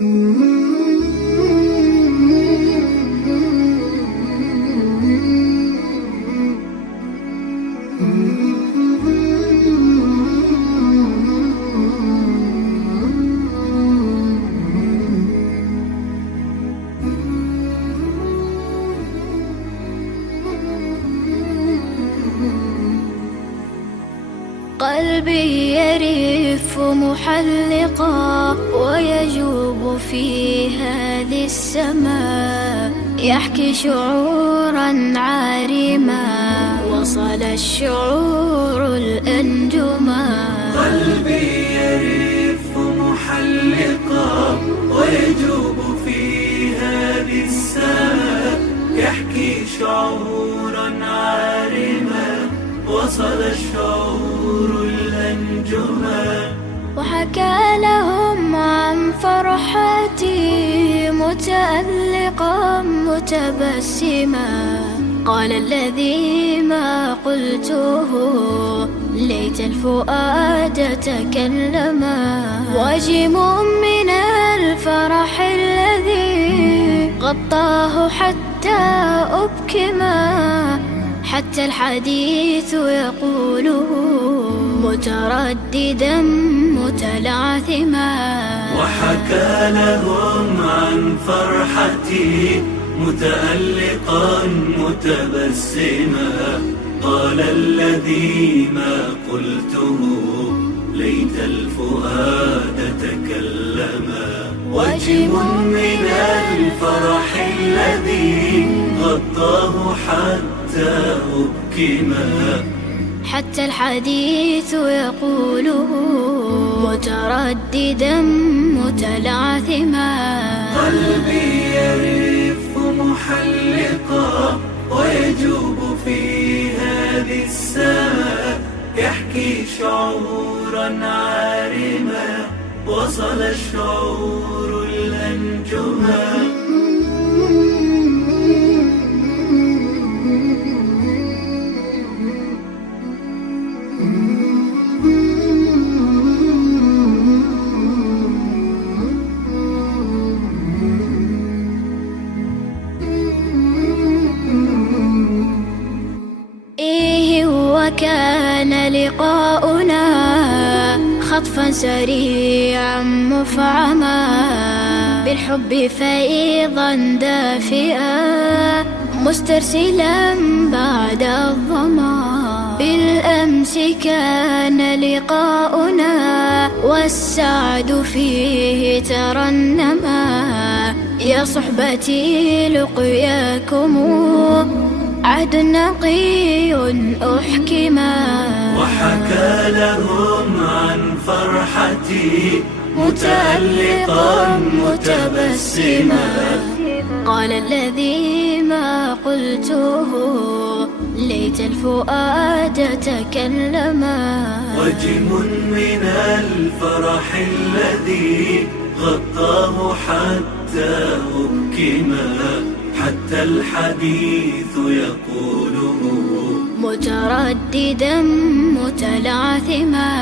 قلبي يرف محلقا ويجوب في هذه السماء، يحكي شعورا عارما وصل الشعور الأنجما. قلبي يرف محلقا ويجوب في هذه السماء، يحكي شعورا عارما وصل الشعور الأنجما. وحكى لهم عن فرحتي متألقا متبسما، قال الذي ما قلته ليت الفؤاد تكلما. وجم من الفرح الذي غطاه حتى أبكما، حتى الحديث يقوله مترددا متلعثما. وحكى لهم عن فرحتي متألقا متبسما، قال الذي ما قلته ليت الفؤاد تكلما. وجم من الفرح الذي غطاه حتى أبكما، حتى الحديث يقوله مترددا متلعثما. قلبي يرف محلقا ويجوب في هذه السماء، يحكي شعورا عارما وصل الشعور الأنجما. وكان لقاؤنا خطفا سريعا مفعما، بالحب فيضا دافئا مسترسلا بعد الظما. بالأمس كان لقاؤنا والسعد فيه ترنما، يا صحبتي لقياكم عهد نقي أحكما. وحكى لهم عن فرحتي متألقا متبسما، قال الذي ما قلته ليت الفؤاد تكلما. وجم من الفرح الذي غطاه حتى أبكما، حتى الحديث يقوله مترددا متلعثما.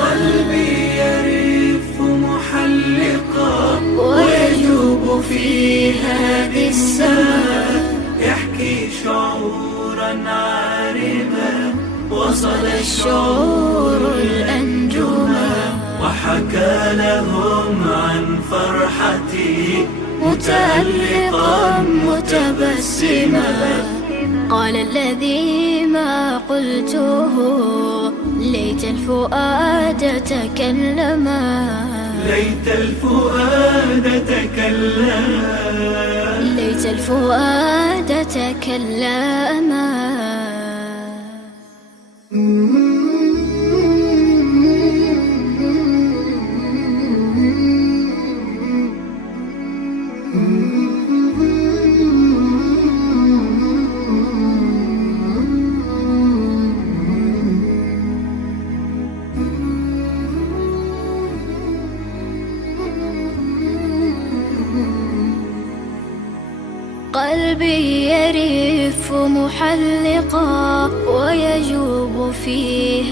قلبي يرف محلقا ويجوب في هذه السماء، يحكي شعورا عارما وصل الشعور الأنجما. وحكى لهم عن فرحتي متألقا متبسما، قال الذي ما قلته ليت الفؤاد تكلما. ليت الفؤاد تكلما، ليت الفؤاد تكلما. قلبي يرف محلقا ويجوب في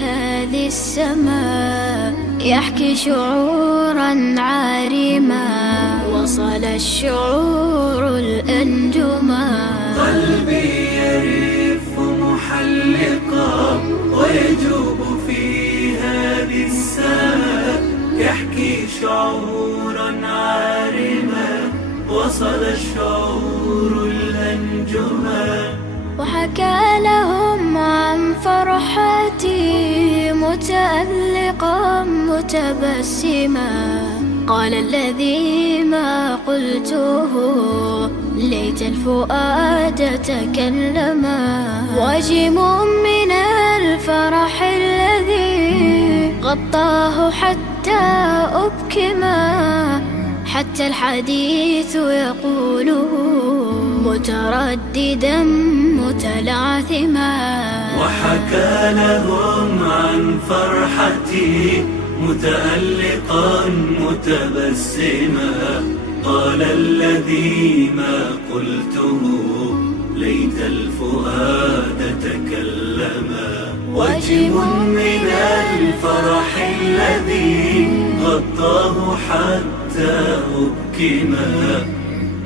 هذه السماء، يحكي شعورا عارما الشعور الأنجما. قلبي يرف محلقا ويجوب في هذه السماء، يحكي شعورا عارما وصل الشعور الأنجما. وحكى لهم عن فرحتي متألقا متبسما. قال الذي ما قلته ليت الفؤاد تكلما. واجم من الفرح الذي غطاه حتى أبكما. حتى الحديث يقوله مترددا متلعثما. وحكى لهم عن فرحتي متألقا متبسما. قال الذي ما قلته ليت الفؤاد تكلما. وجم من الفرح الذي غطاه حتى أبكما.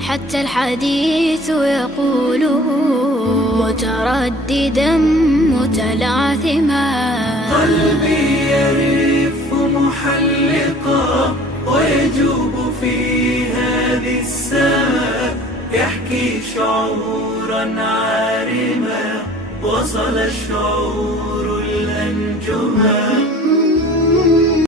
حتى الحديث يقوله مترددا متلعثما. قلبي يرف محلقا ويجوب في هذه السماء، يحكي شعورا عارما وصل الشعور الأنجما.